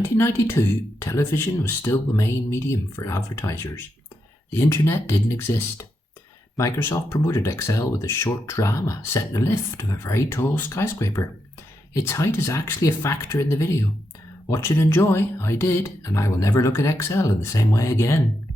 1992, television was still the main medium for advertisers. The internet didn't exist. Microsoft promoted Excel with a short drama set in the lift of a very tall skyscraper. Its height is actually a factor in the video. Watch and enjoy. I did, and I will never look at Excel in the same way again.